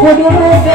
Waduh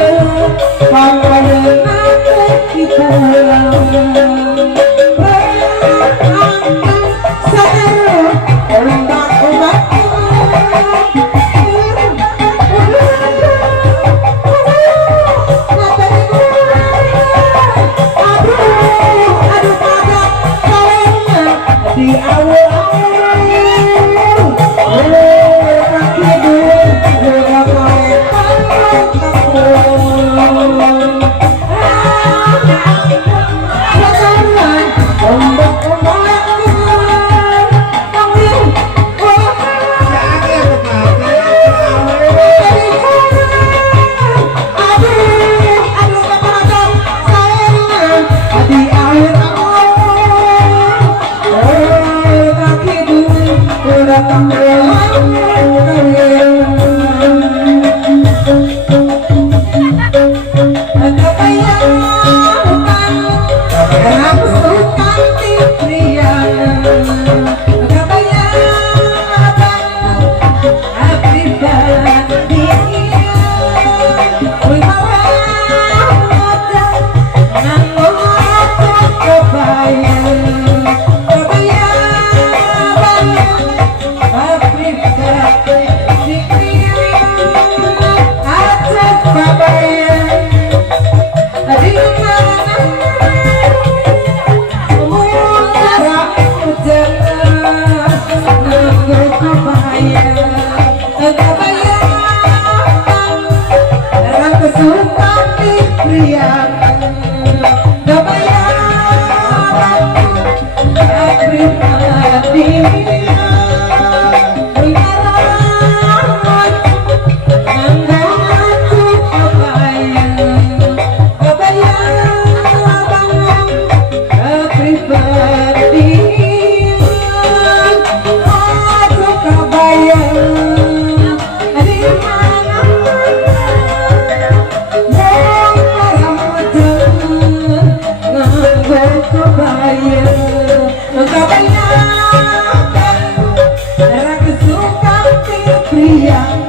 yang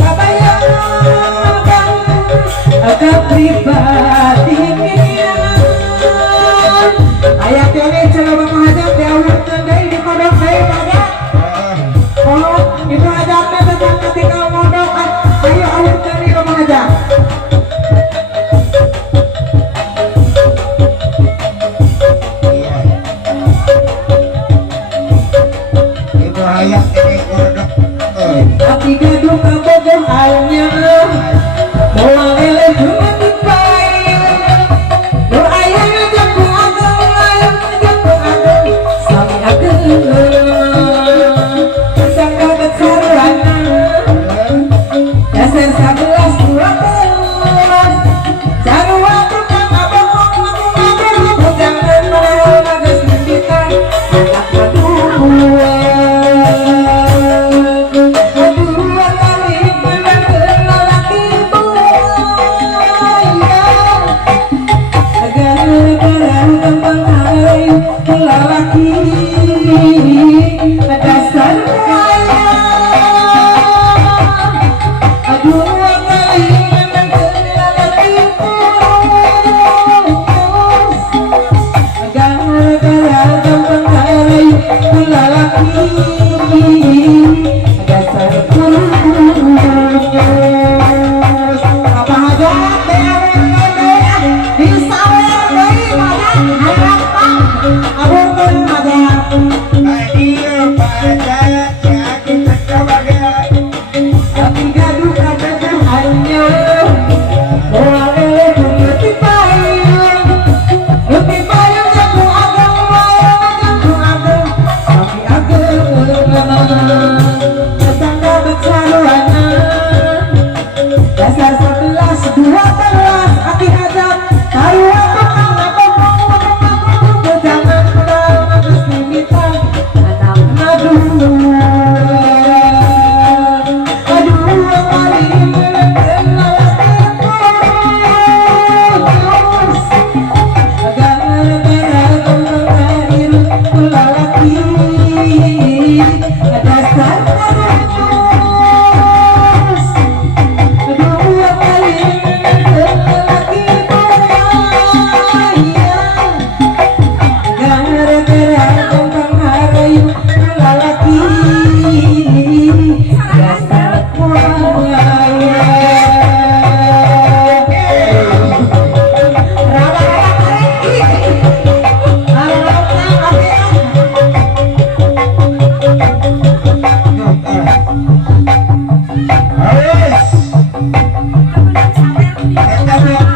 kebayangkan ke pribadi ayat ini coba menghadap di awal tendai di kodok saya pada oh itu hadapnya tentang ketika modok ayo awal tendai ke menghadap itu ayat ini kodok tapi gaduh kabogoh hanya bawa lele cuma dipain nur ayahnya jago ageng sami ageng tersangka besarana dasar 11-12 sarua tukang abang jangan mau nagas mendikan anak kedua lelaki dasar buaya aduh kali memang lelaki putus gara-gara gampang kali lelaki dasar putus apa aja di sawer bayi mana harap abang ada hadir pada jadi tercoba tapi gaduh kata hanya boleh lebih payung jago ageng tapi ageng tetangga bercaruana dasar 11-12 hati hadap tahu apa Harus